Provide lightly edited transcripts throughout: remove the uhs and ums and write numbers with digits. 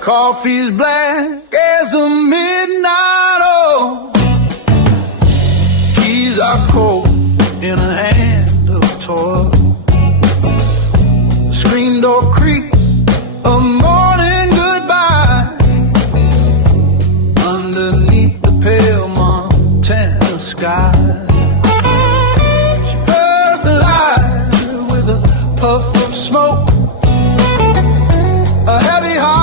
Coffee's black as a midnight oil. Keys are cold in a hand of toil. The screen door creaks a morning goodbye underneath the pale Montana sky. She burst alive with a puff of smoke, a heavy heart.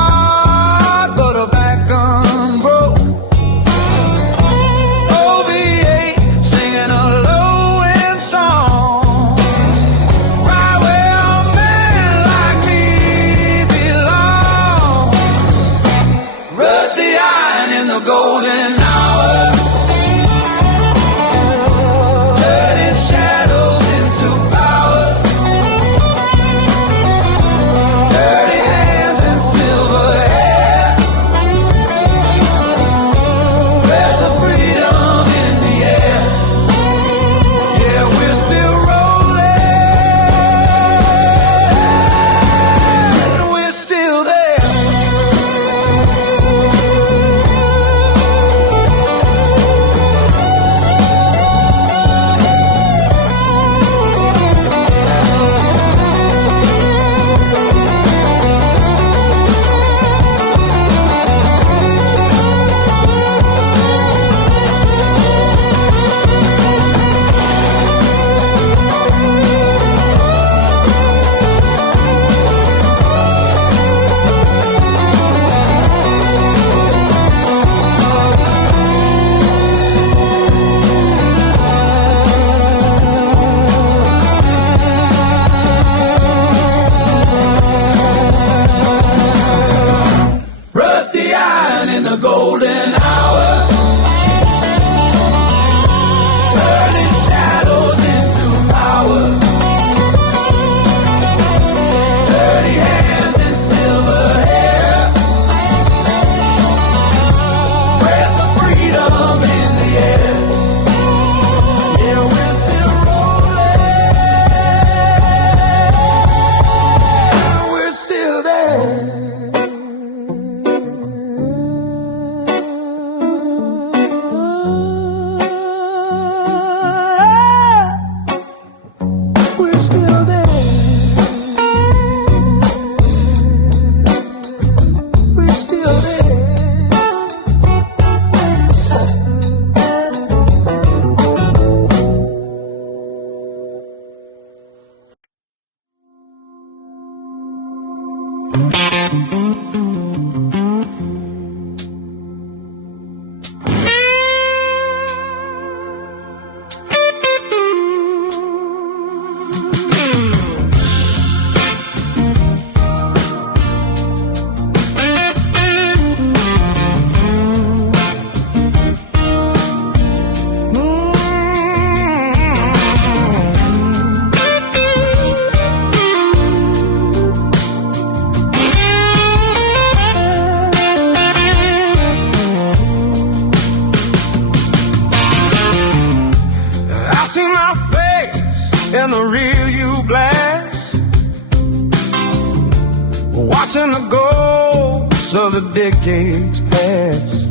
Watching the ghosts of the decades pass.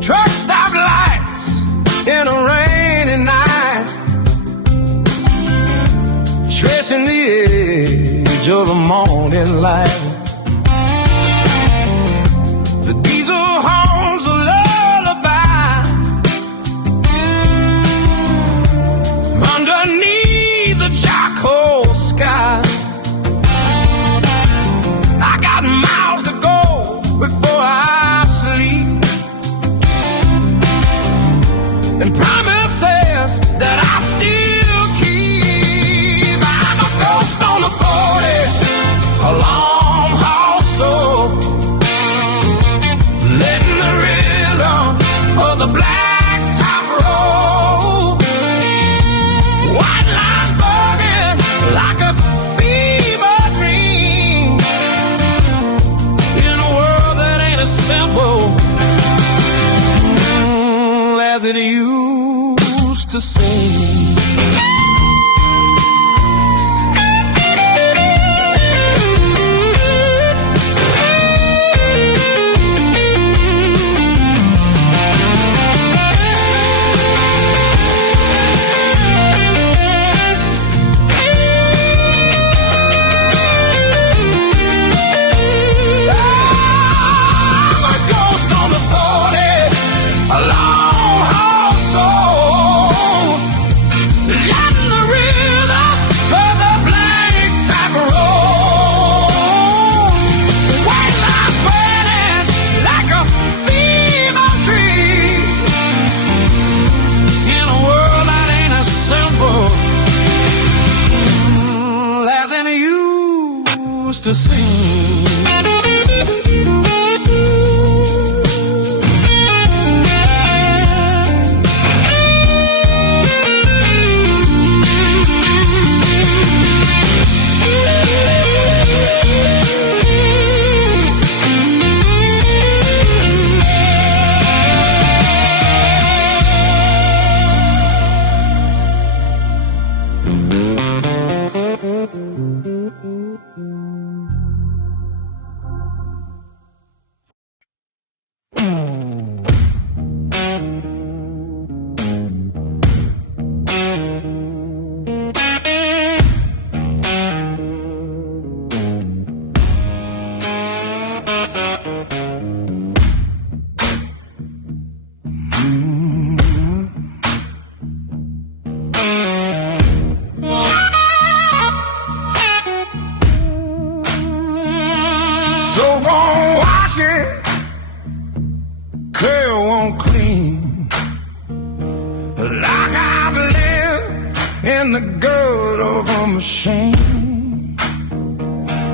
Truck stop lights in a rainy night, tracing the edge of the morning light. The diesel horns a lullaby underneath the charcoal sky. I got miles to go before I sleep, and promises that I still keep. to sing.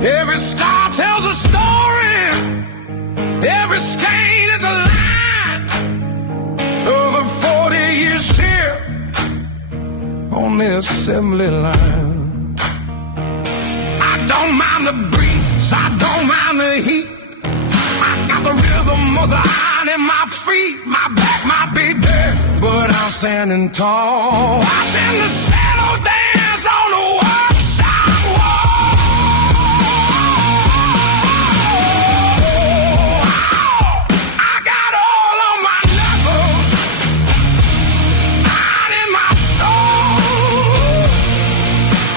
Every star tells a story. Every stain is a line. Over 40 years here on the assembly line. I don't mind the breeze, I don't mind the heat. I got the rhythm of the iron in my feet. My back might be dead, but I'm standing tall, watching the shadows dance on the workshop wall. I got all on my knuckles, iron in my soul.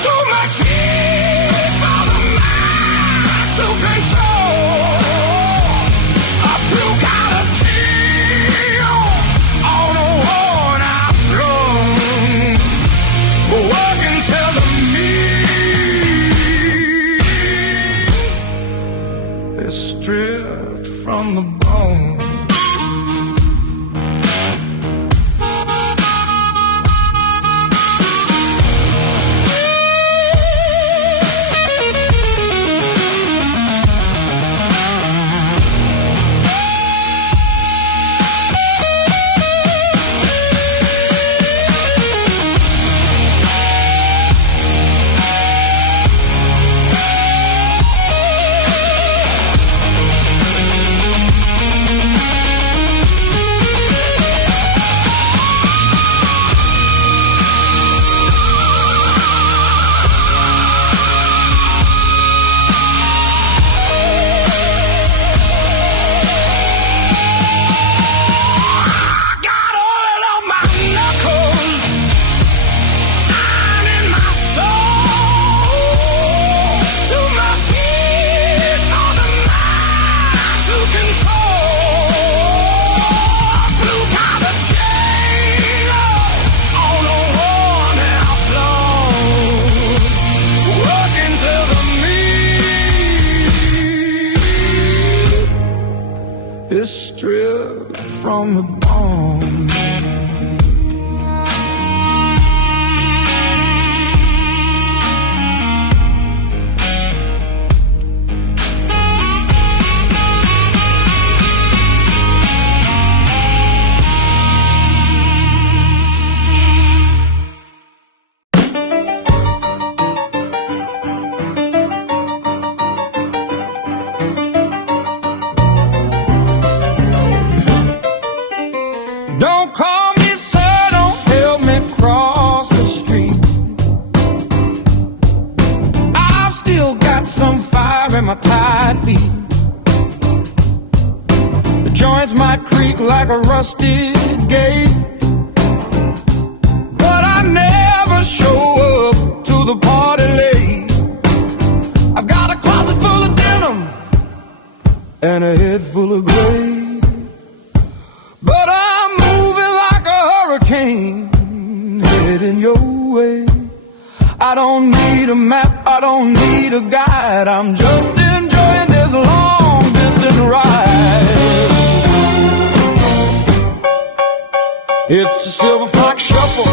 Too much heat for the mind to control. A blue collar deal on a worn out drum, working till the meat is stripped from the bone. It's stripped from the bone. Don't call me sir, don't help me cross the street. I've still got some fire in my tired feet. The joints might creak like a rusted gate, but I never show up to the party late. I've got a closet full of denim and a head full of gray, but I'm moving like a hurricane heading your way. I don't need a map, I don't need a guide. I'm just enjoying this long distance ride. It's a silver fox shuffle,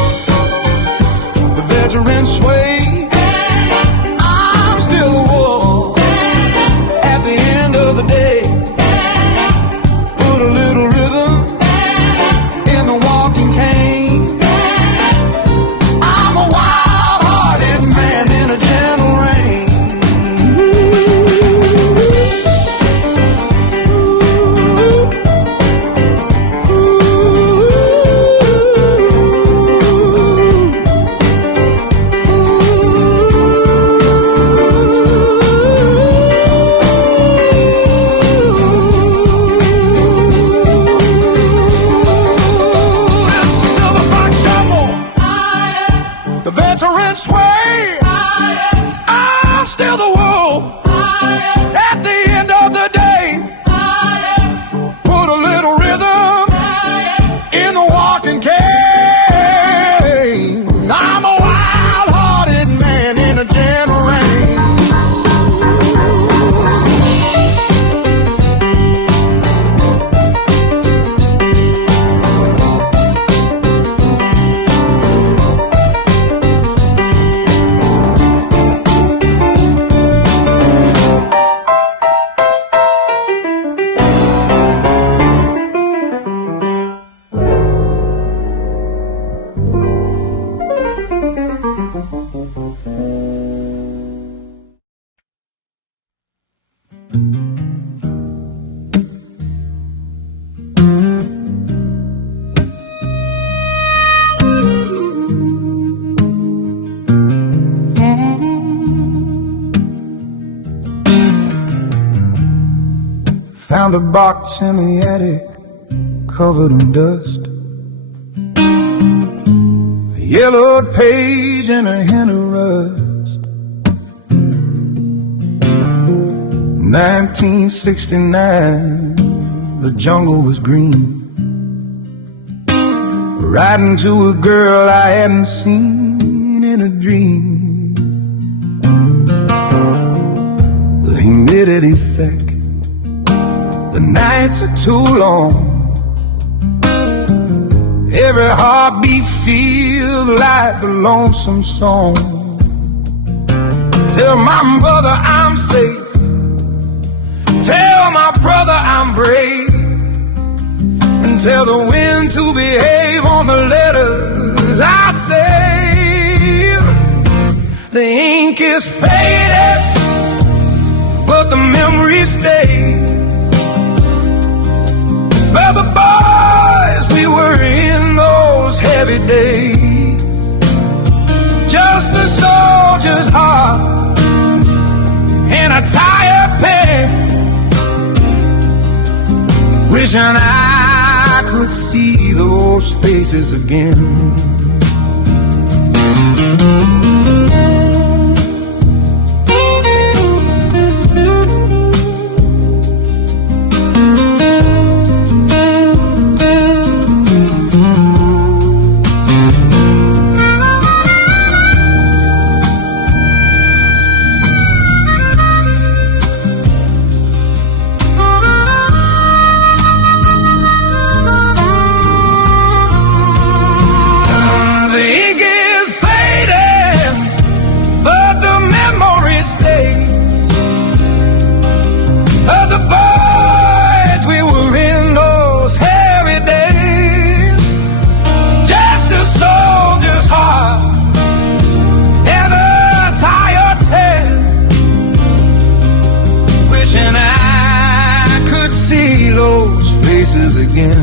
the veteran sway. I'm still a wolf, found a box in the attic covered in dust, a yellowed page and a hint of rust. 1969, the jungle was green, riding to a girl I hadn't seen in a dream. The humidity's thick, the nights are too long, every heartbeat feels like a lonesome song. Tell my brother I'm safe, tell my brother I'm brave, and tell the wind to behave on the letters I save. The ink is faded, but the memory stays. Well, the boys we were in those heavy days, just a soldier's heart and a tired pen, wishing I could see those faces again. Again.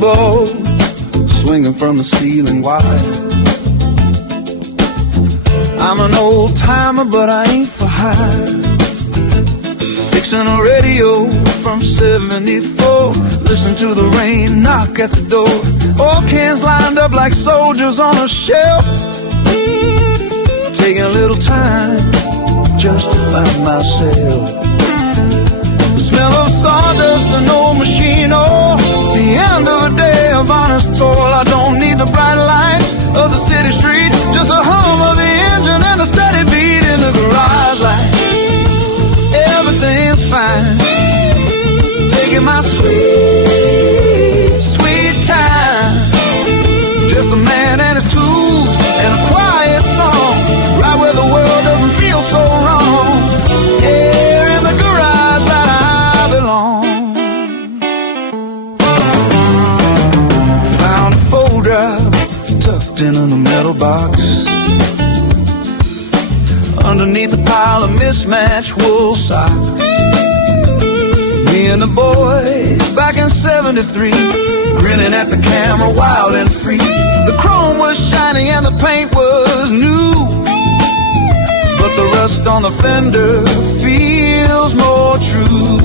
Bow swinging from the ceiling wire. I'm an old timer, but I ain't for hire. Fixing a radio from 74, listen to the rain knock at the door. All cans lined up like soldiers on a shelf, taking a little time just to find myself. The smell of sawdust and old machine, oh, the end of a day of honest toil. I don't need the bright lights of the city street, just the hum of the engine and a steady beat in the garage light. Everything's fine, taking my sweet, sweet time. Just a man and his tools and a quiet song, right where the world doesn't feel so wrong. Here in the garage that I belong. Found a full drive tucked in a metal box, underneath a pile of mismatched wool socks. Me and the boys back in 73, grinning at the camera wild and free. The chrome was shiny and the paint was new, but the rust on the fender feels more true.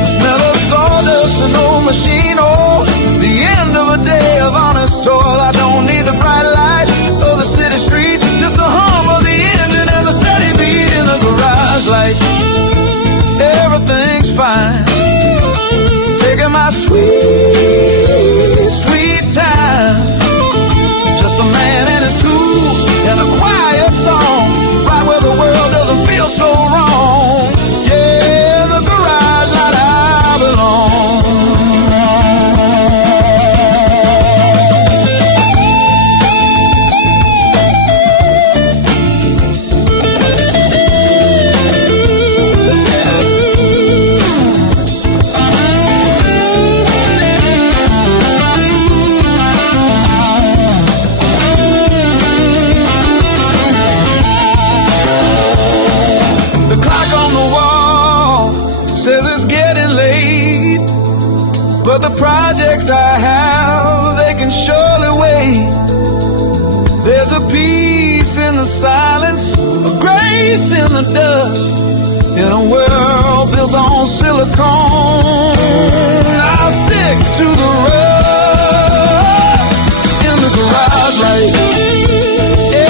The smell of sawdust and old machine, oh, the end of a day of honest toil. I don't need the bright light of the city street, just the hum of the engine and the steady beat in the garage light. But the projects I have, they can surely wait. There's a peace in the silence, a grace in the dust. In a world built on silicone, I'll stick to the rust. In the garage light,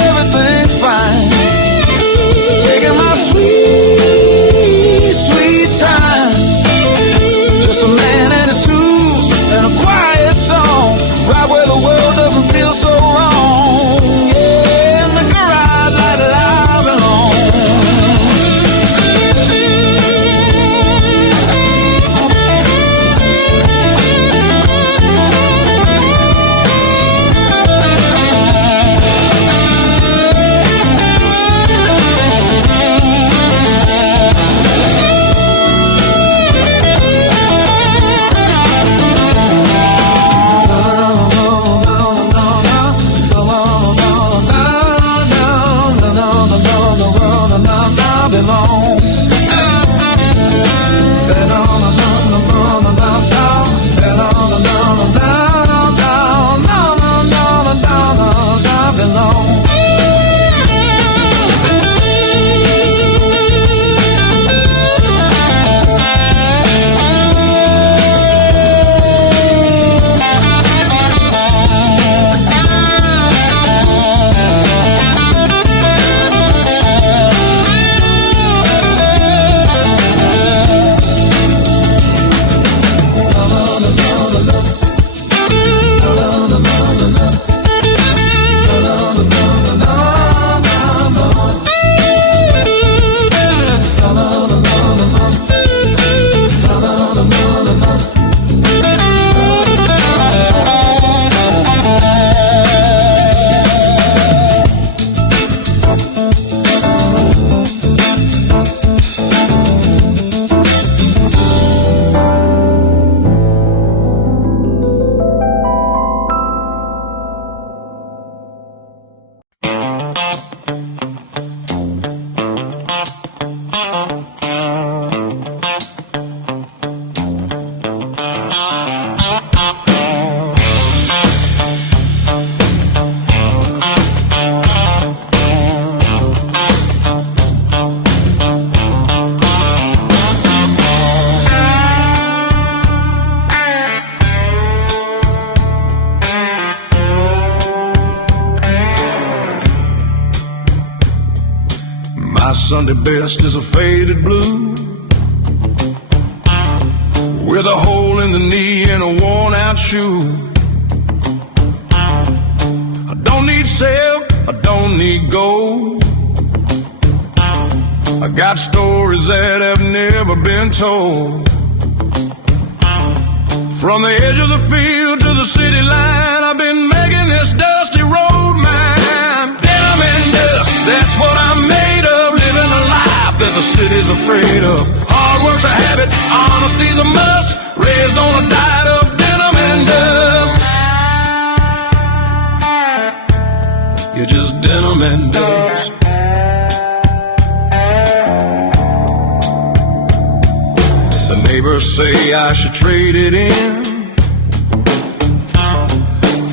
everything's fine. Taking my sweet, sweet time. Just a man and his tools and a quiet song, right where the world doesn't feel so wrong. Yeah, in the garage light, I belong. My Sunday best is a faded blue with a hole in the knee and a worn out shoe. I don't need silk, I don't need gold. I got stories that have never been told. From the edge of the field to the city line, I've been making this dusty road mine. Denim and dust, that's what I'm made of. Living a life that the city's afraid of. Hard work's a habit, honesty's a must. Raised on a diet of denim and dust. You're just denim and dust. The neighbors say I should trade it in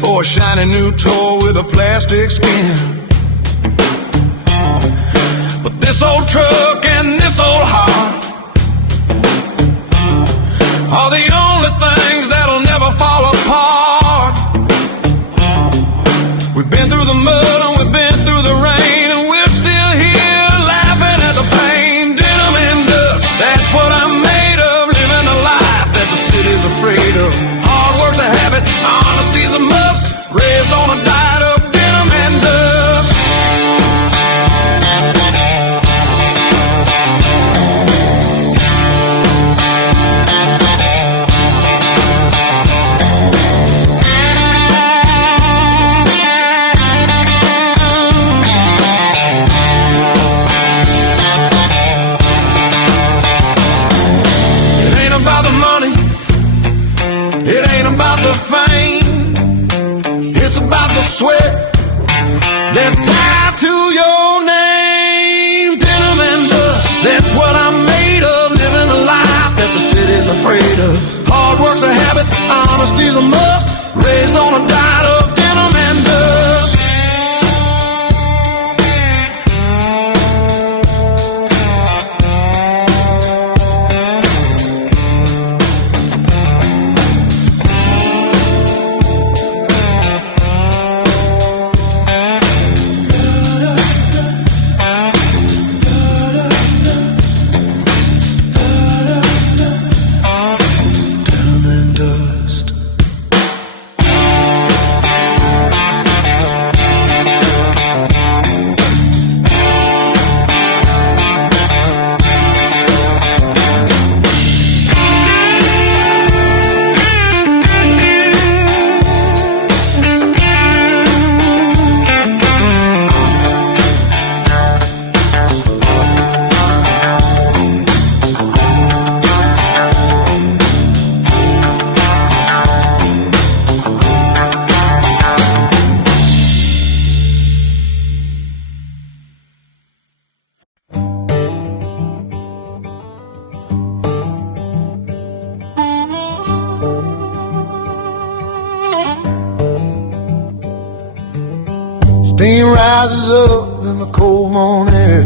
for a shiny new toy with a plastic skin. But this old truck and this old heart are the only things that'll never fall apart. We've been through the mud and we've been through the rain, and we're still here laughing at the pain. Denim and dust, that's what I'm made of. Living a life that the city's afraid of. Hard work's a habit, honesty's a must. Raised on a diet of denim and dust. Sweat that's tied to your name. Denim and dust, that's what I'm made of. Living a life that the city's afraid of. Hard work's a habit, Honesty's a must, raised on a diet of denim and dust. Steam rises up in the cold morning air.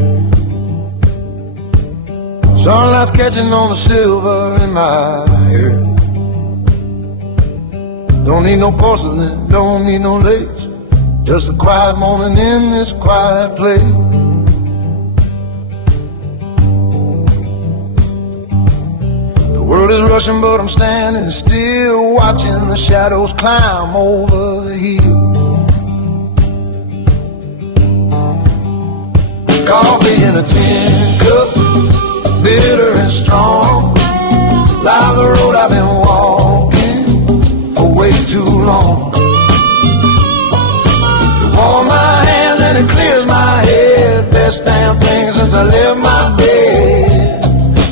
Sunlight's catching on the silver in my hair. Don't need no porcelain, don't need no lace, just a quiet morning in this quiet place. The world is rushing but I'm standing still, watching the shadows climb over the hill. Coffee in a tin cup, bitter and strong, like the road I've been walking for way too long. It warms my hands and it clears my head, best damn thing since I left my bed.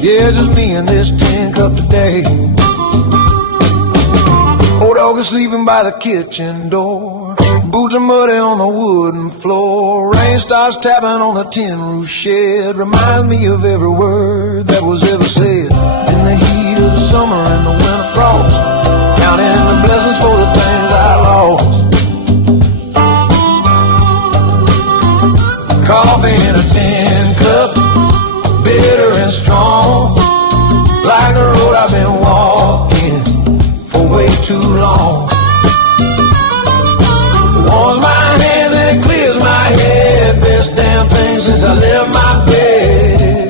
Yeah, just me and this tin cup today. Old dog is sleeping by the kitchen door, boots are muddy on the wooden floor. Rain starts tapping on the tin roof shed, reminds me of every word that was ever said. In the heat of the summer and the winter frost, counting the blessings for the things I lost. Coffee in a tin cup, bitter and strong, like the road I've been walking for way too long. Warms my hands and it clears my head, best damn thing since I left my bed.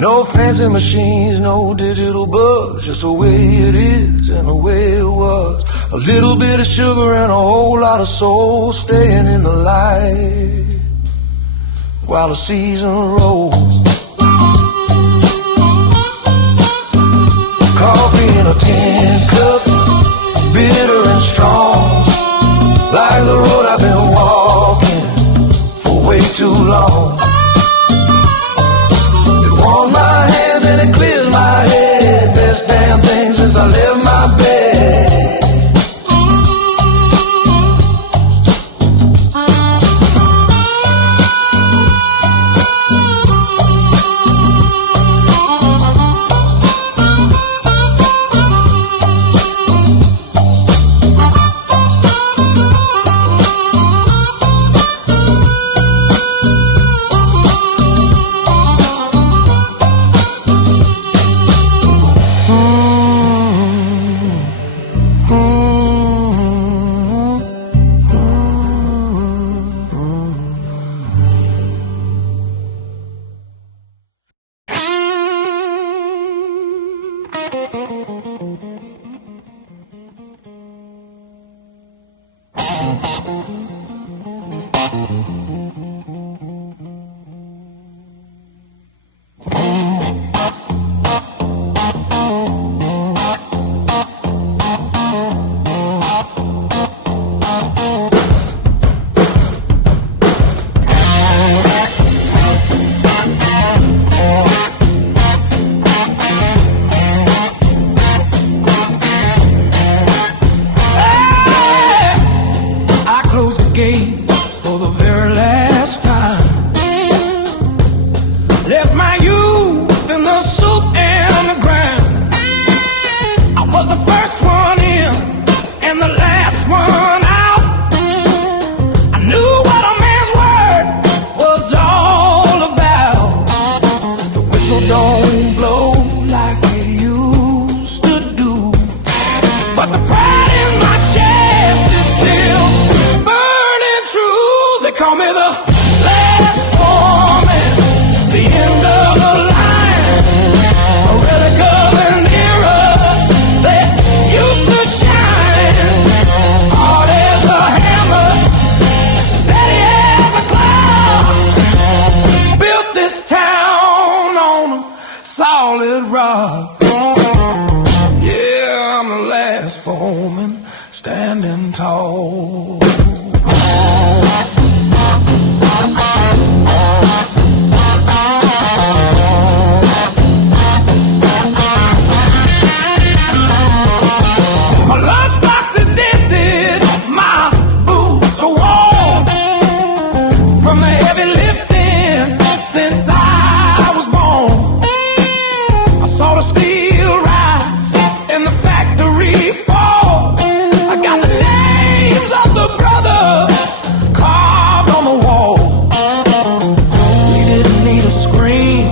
No fancy machines, no digital buzz, just the way it is and the way it was. A little bit of sugar and a whole lot of soul, staying in the light while the season rolls. Coffee in a tin cup, bitter and strong, like the road I've been walking for way too long. Warms my hands and it clears my head, best damn thing since I left my bed. gate for the very last time. Left my youth in the soup and the ground. I was the first one in and the last one out. I knew what a man's word was all about. The whistle don't blow like it used to do, but the pride in my chest is still burning true. They call me the last foreman, the end of the line, a relic of an era that used to shine. Hard as a hammer, steady as a cloud. Built this town on a solid rock. Yeah, I'm the last foreman, standing tall. My lunchbox is dented, my boots are worn from the heavy lifting since I was born. I saw the steel rise and the factory fall. I got the names of the brothers carved on the wall. We didn't need a screen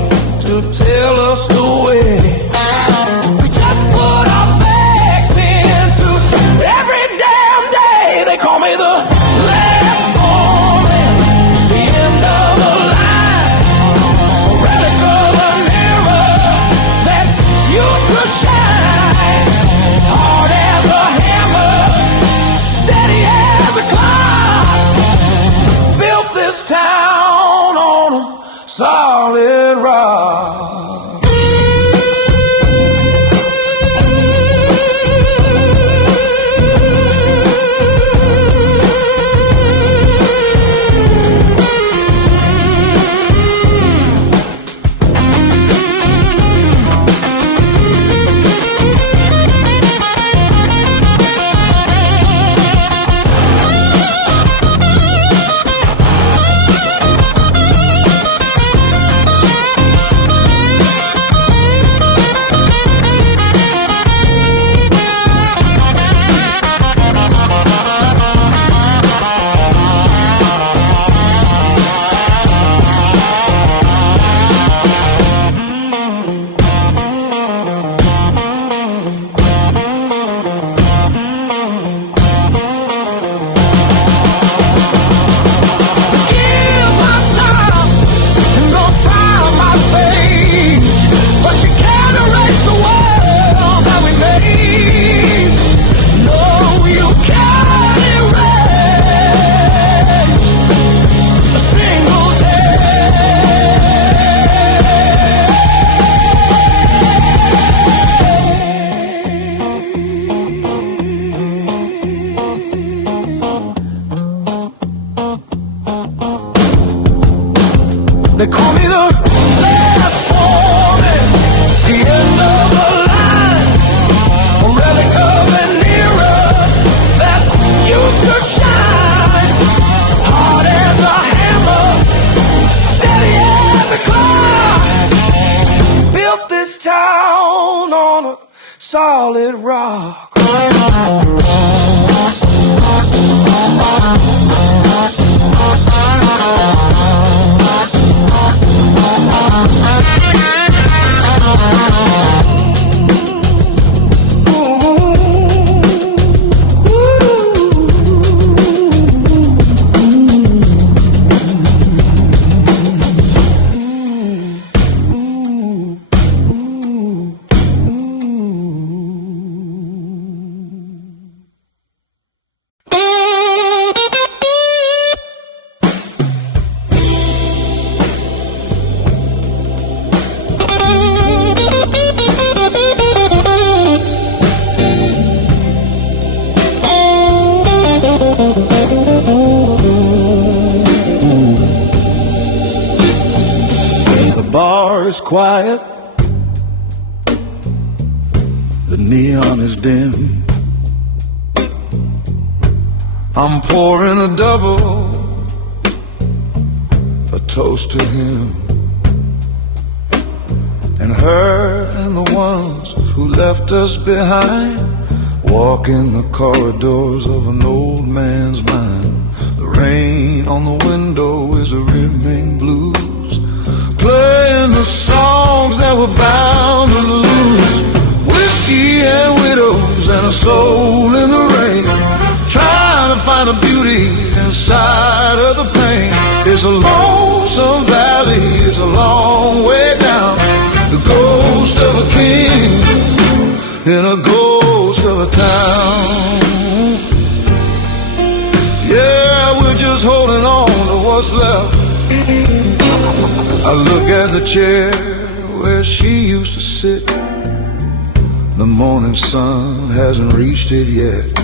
to tell us the way. We just put our backs into every damn day. They call me the last foreman, the end of the line, a relic of an era that used to shine. Hard as a hammer, steady as a clock. Built this town on a solid rock. They call me the last foreman, the end of the line, a relic of an era that used to shine. Hard as a hammer, steady as a clock. Built this town on a solid rock. bar is quiet, the neon is dim. I'm pouring a double, a toast to him and her and the ones who left us behind. Walking the corridors of an old man's mind. The rain on the window is a rimming blues, playing the songs that we're bound to lose. Whiskey and widows and a soul in the rain, trying to find a beauty inside of the pain. It's a lonesome valley, it's a long way down. The ghost of a king in a ghost of a town. Yeah, we're just holding on to what's left. I look at the chair where she used to sit. The morning sun hasn't reached it yet.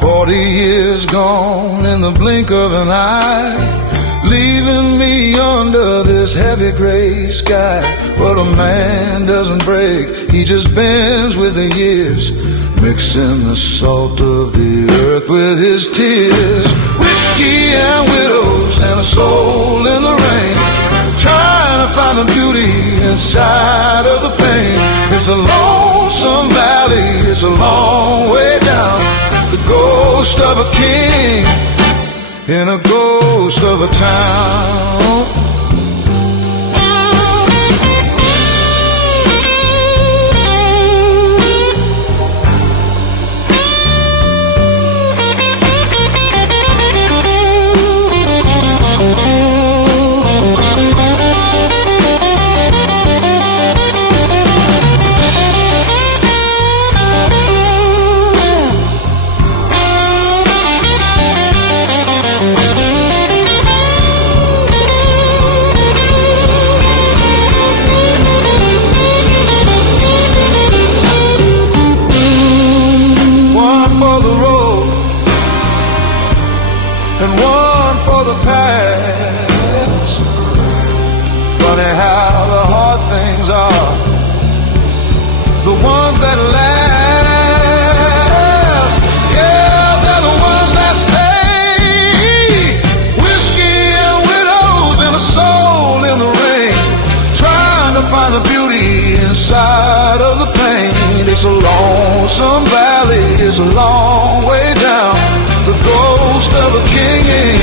40 years gone in the blink of an eye, leaving me under this heavy gray sky. But a man doesn't break, he just bends with the years, mixing the salt of the earth with his tears. Whiskey and widows and a soul in the rain, trying to find the beauty inside of the pain. It's a lonesome valley, it's a long way down. The ghost of a king in a ghost of a town. It's a lonesome valley, it's a long way down. The ghost of a king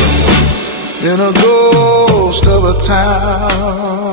in a ghost of a town.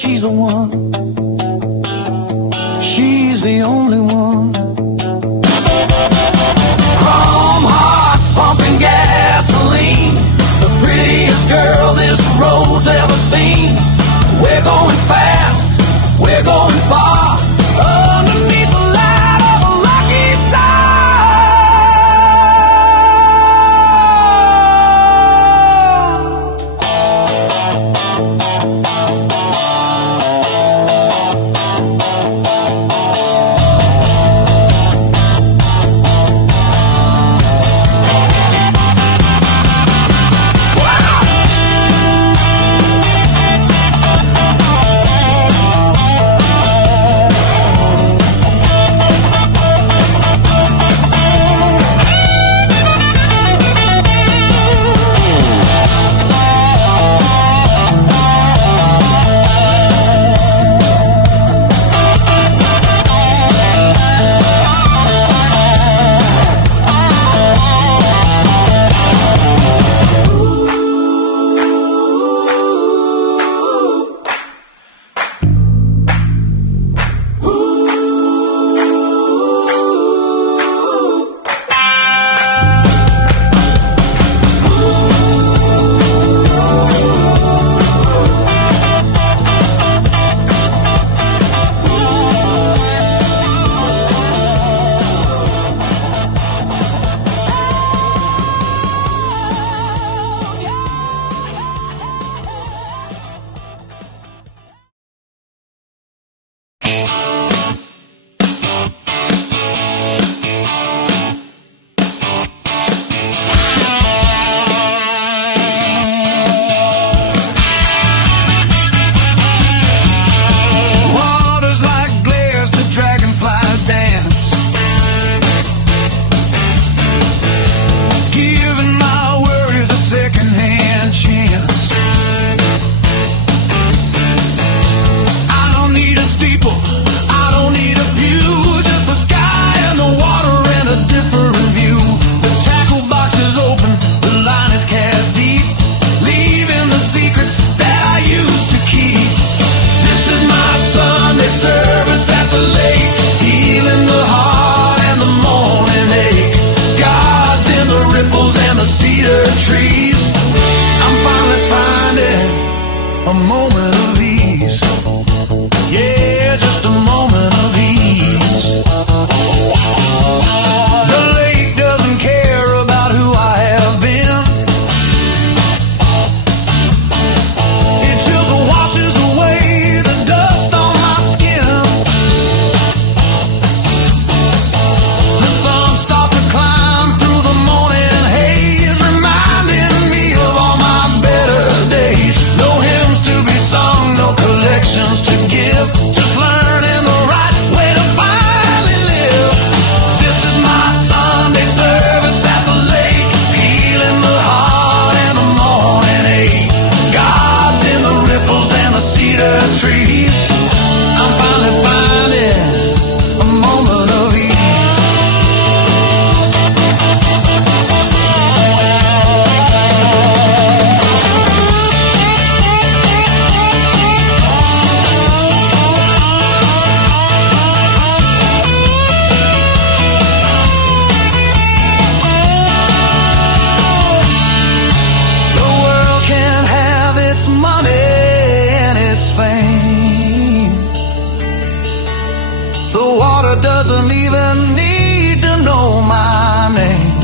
she's the one. She's the only one. Chrome hearts pumping gasoline, the prettiest girl this road's ever seen. We're going fast, we're going far, underneath the light of a lucky star. Doesn't even need to know my name.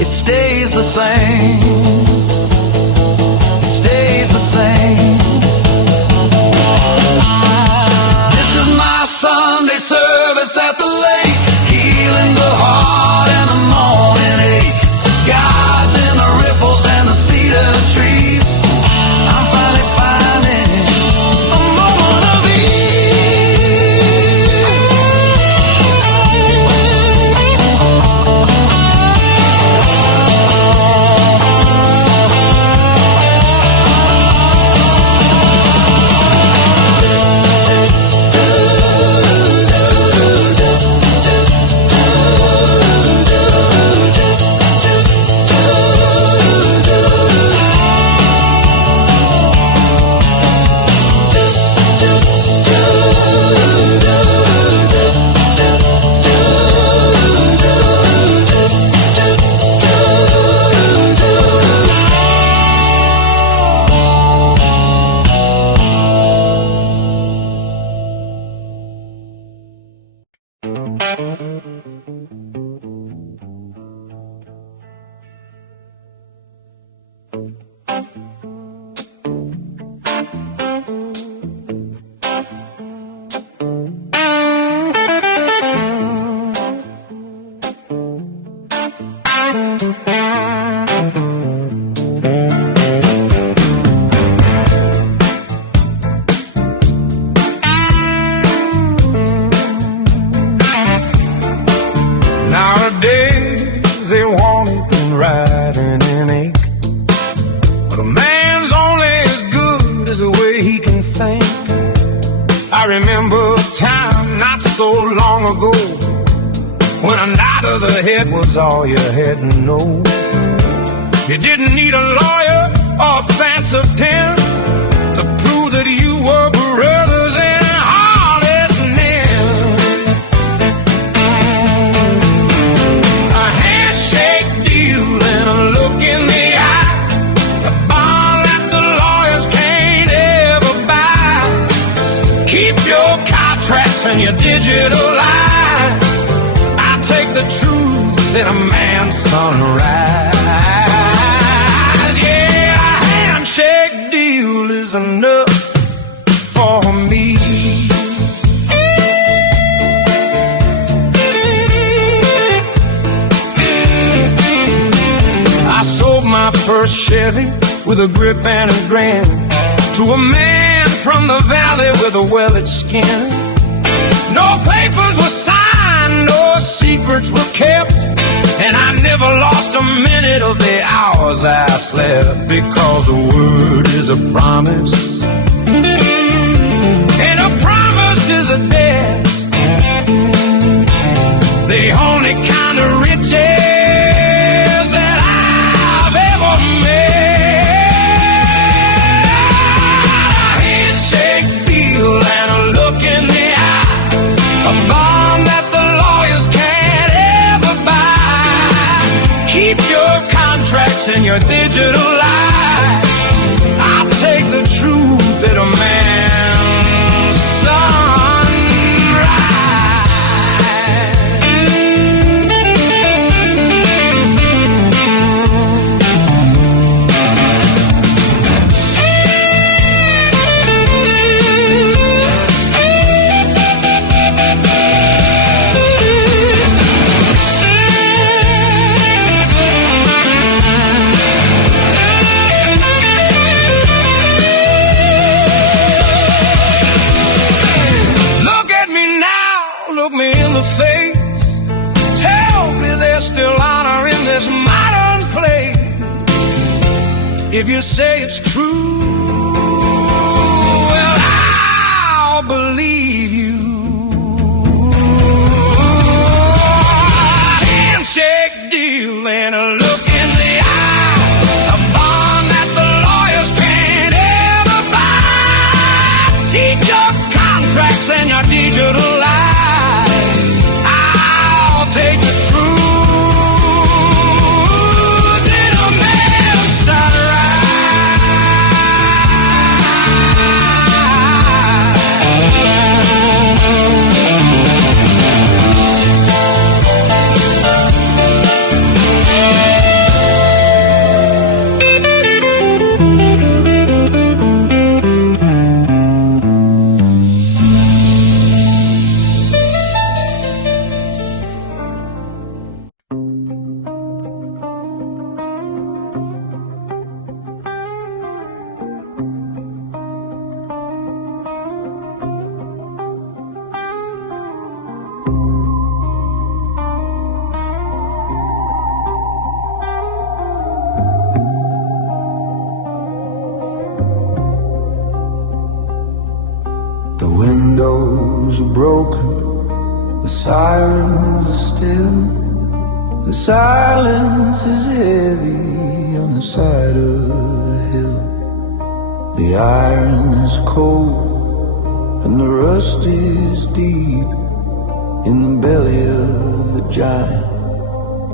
It stays the same. It stays the same. This is my Sunday service at the lake, healing the heart and the morning ache. God's in the ripples and the cedar trees. I'm finally finding a moment of ease. Nowadays they want it in writing and ink, but a man's only as good as the way he can think. I remember a time not so long ago when a nod of the head was all you had to know. You didn't need a lawyer or a fancy pen to prove that you were brothers in honest men. A handshake deal and a look in the eye, a bond that the lawyers can't ever buy. Keep your contracts and your digital lies. I take the truth in a man's sunrise. Handshake deal is enough for me. I sold my first Chevy with a grip and a grin to a man from the valley with a wellied skin. No papers were signed, no secrets were kept, and I never lost a minute of the hours I slept, because a word is a promise, and a promise is a debt. The only kind of riches that I've ever made. A handshake deal and a look in the eye, a bond that the lawyers can't ever buy. Keep your contracts and your digital lies. I'll take the truth in a man's sunrise. If you say it's true, well, I'll believe you. A handshake deal and a look in the eye, a bond that the lawyers can't ever buy. Keep your contracts and your digital lies. I'll take the truth in a man's sunrise. The windows are broken, the sirens are still, the silence is heavy on the side of the hill. The iron is cold and the rust is deep in the belly of the giant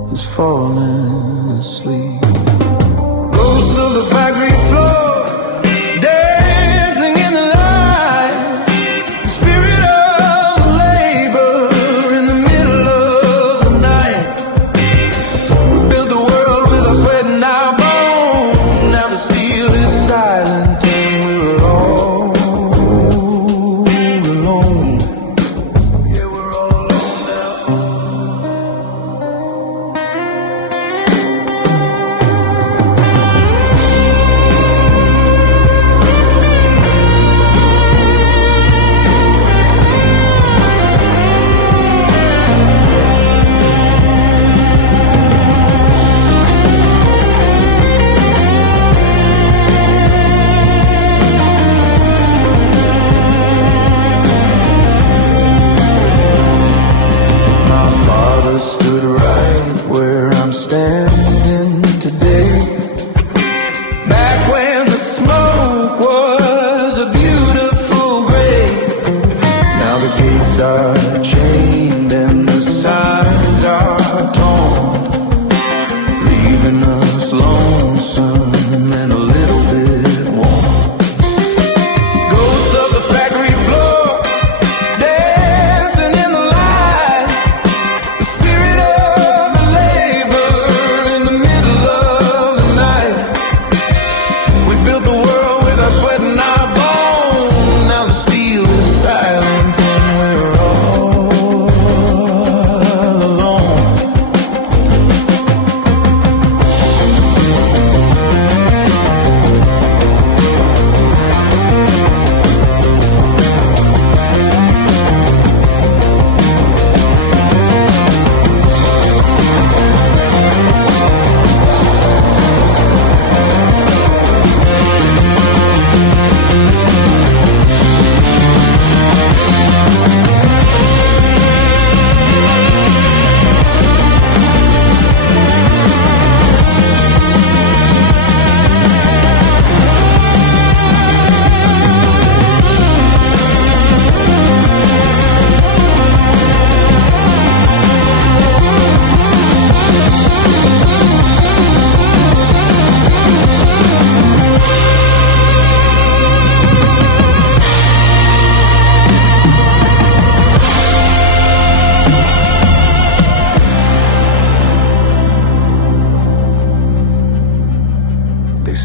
who's falling asleep. Ghosts of the factory floor dancing in the light, the spirit of labor in the middle of the night. We built the world with our sweat and our bones. Now the steel is silent and we're all alone. Yeah, we're all alone now.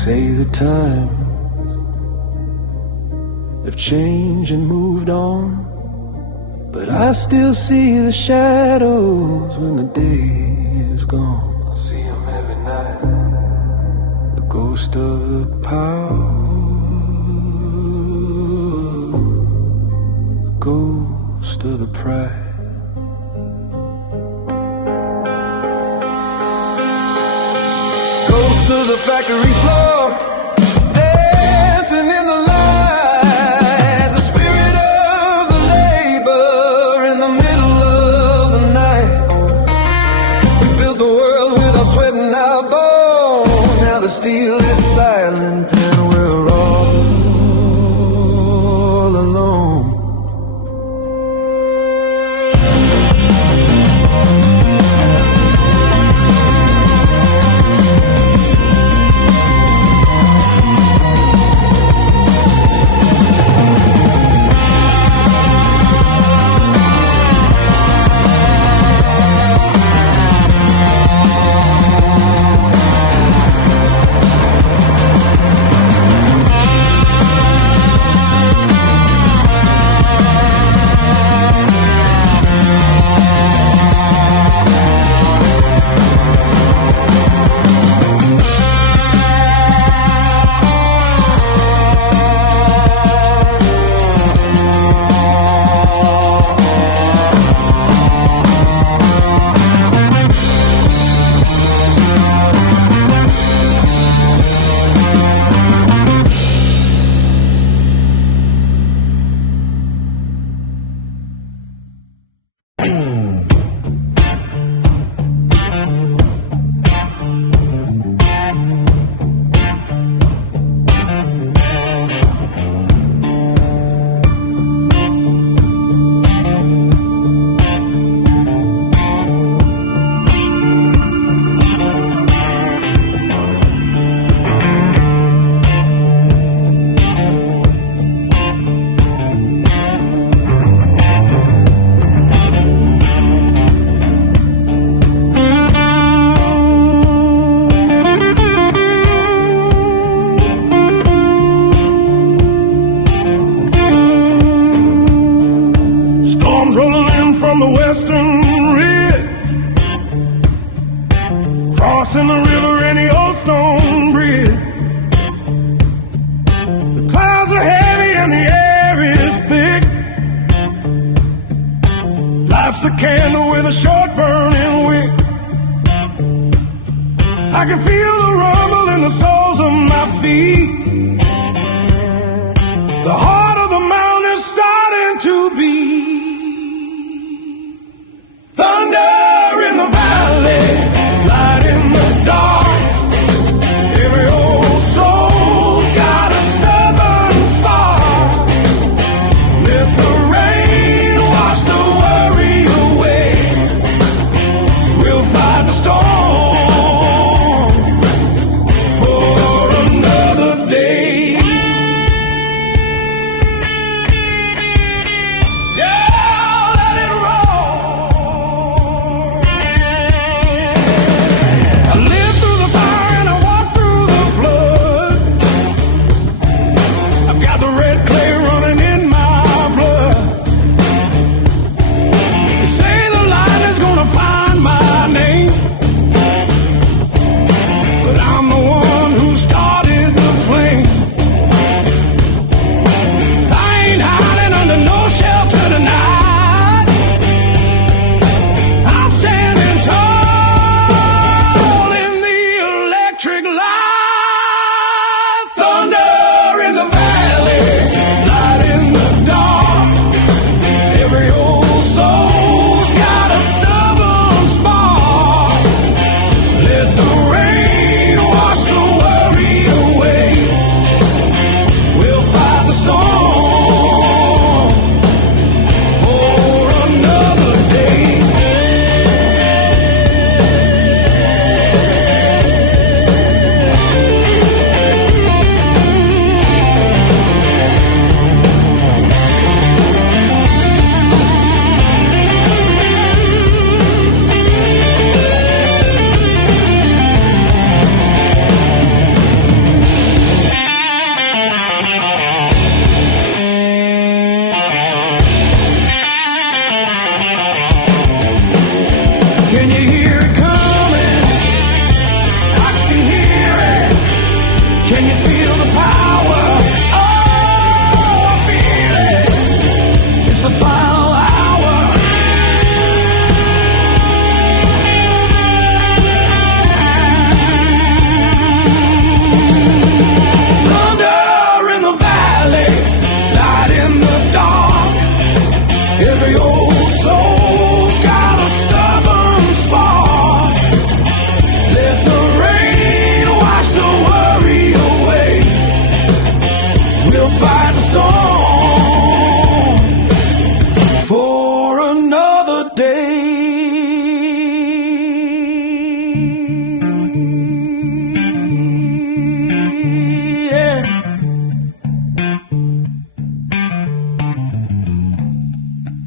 say the times have changed and moved on, but I still see the shadows when the day is gone. I see them every night, the ghost of the power, the ghost of the pride. Ghost of the factory floor, dancing in the light, the spirit of the labor in the middle of the night. We built the world with our sweat and our bone. Now the steel is silent and we're all alone. Crossing the river in the old stone bridge. The clouds are heavy and the air is thick. Life's a candle with a short burning wick. I can feel the rumble in the soles of my feet. The heart of the mountain is starting to beat. Thunder in the valley, light in the dark. Every old soul's got a stubborn spark. Let the rain wash the worry away. We'll fight the storm for another day.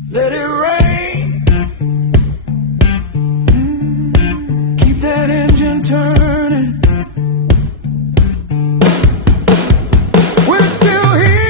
Let it rain. Keep that engine turning. We're still here.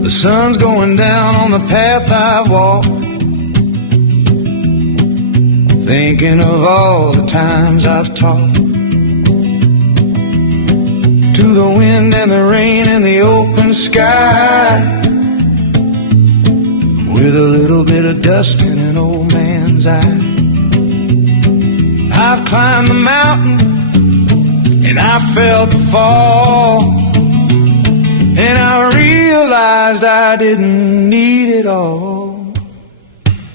The sun's going down on the path I walk, thinking of all the times I've talked to the wind and the rain and the open sky, with a little bit of dust in an old man's eye. I've climbed the mountain and I felt the fall, and I realized I didn't need it all.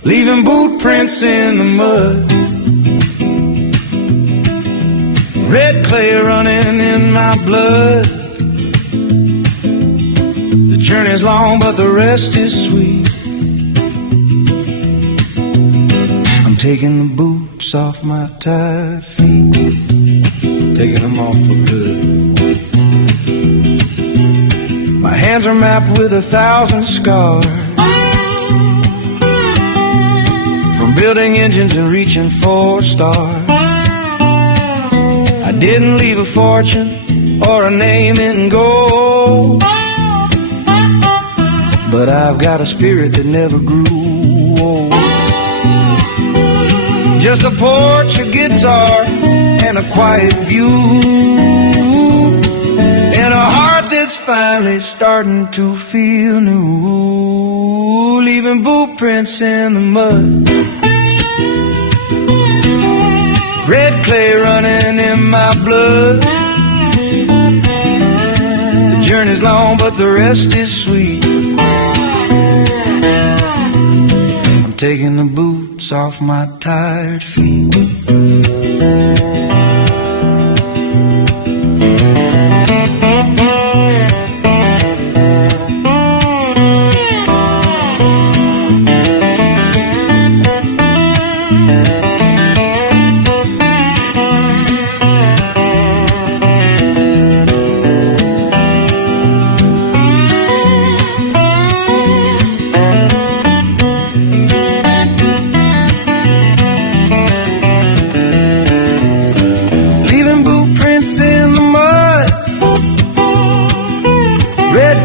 Leaving boot prints in the mud, red clay running in my blood. The journey's long but the rest is sweet. I'm taking the boots off my tired feet, taking them off for good. My hands are mapped with 1,000 scars, from building engines and reaching for stars. I didn't leave a fortune or a name in gold, but I've got a spirit that never grew old. Just a porch, a guitar, and a quiet view, and a heart that's finally starting to feel new. Leaving boot prints in the mud, red clay running in my blood. The journey's long but the rest is sweet. I'm taking the boots off my tired feet.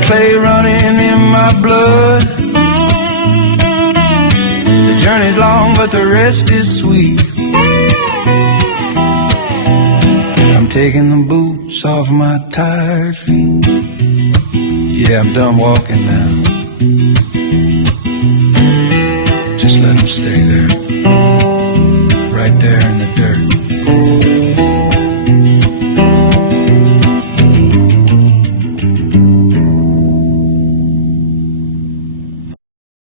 Clay running in my blood. The journey's long but the rest is sweet. I'm taking the boots off my tired feet. Yeah, I'm done walking now. Just let them stay there, right there in the dirt.